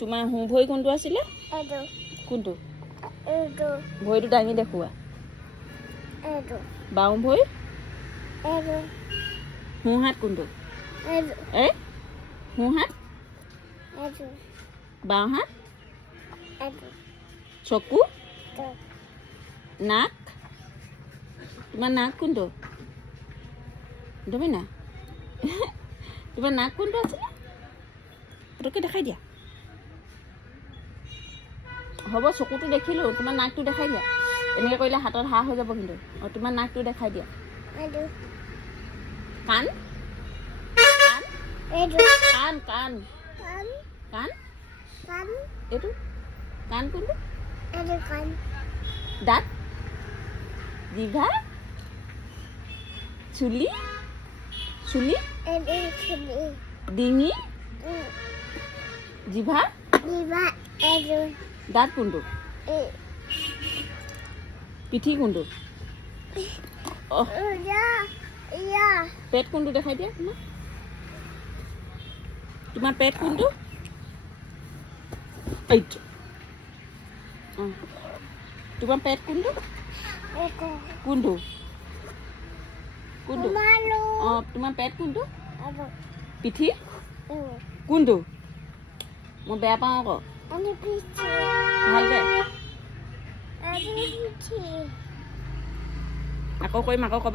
তোমাৰ হু ভৰি কোনটো আছিলে কোনটো ভৰিটো দাঙি দেখুওৱা বাওঁ ভৰি হু হাত কোনটো হু হাত বাওঁ হাত চকু নাক তোমাৰ নাক কোনটো তুমি না তোমাৰ নাক কোনটো আছিলে পটককৈ দেখাই দিয়া হ'ব চকুটো দেখিলোঁ তোমাৰ নাকটো দেখাই দিয়া এনেকৈ কৰিলে হাতত হাঁহ হৈ যাব কিন্তু তোমাৰ নাকটো দেখাই দিয়া কাণ কাণ কাণ কাণ এইটো কাণ কোনটো দাঁত দীঘা চুলি চুলি ডিঙি জিভা দাঁত কোনটো পিঠি কোনটো পেট কোনটো দেখাই দিয়া তোমাৰ পেট কোনটো এইটো তোমাৰ পেট কোনটো কোনটো কোনটো অঁ তোমাৰ পেট কোনটো পিঠি কোনটো মই বেয়া পাওঁ আকৌ ভালকে আকৌ কৰিম আকৌ ক'বা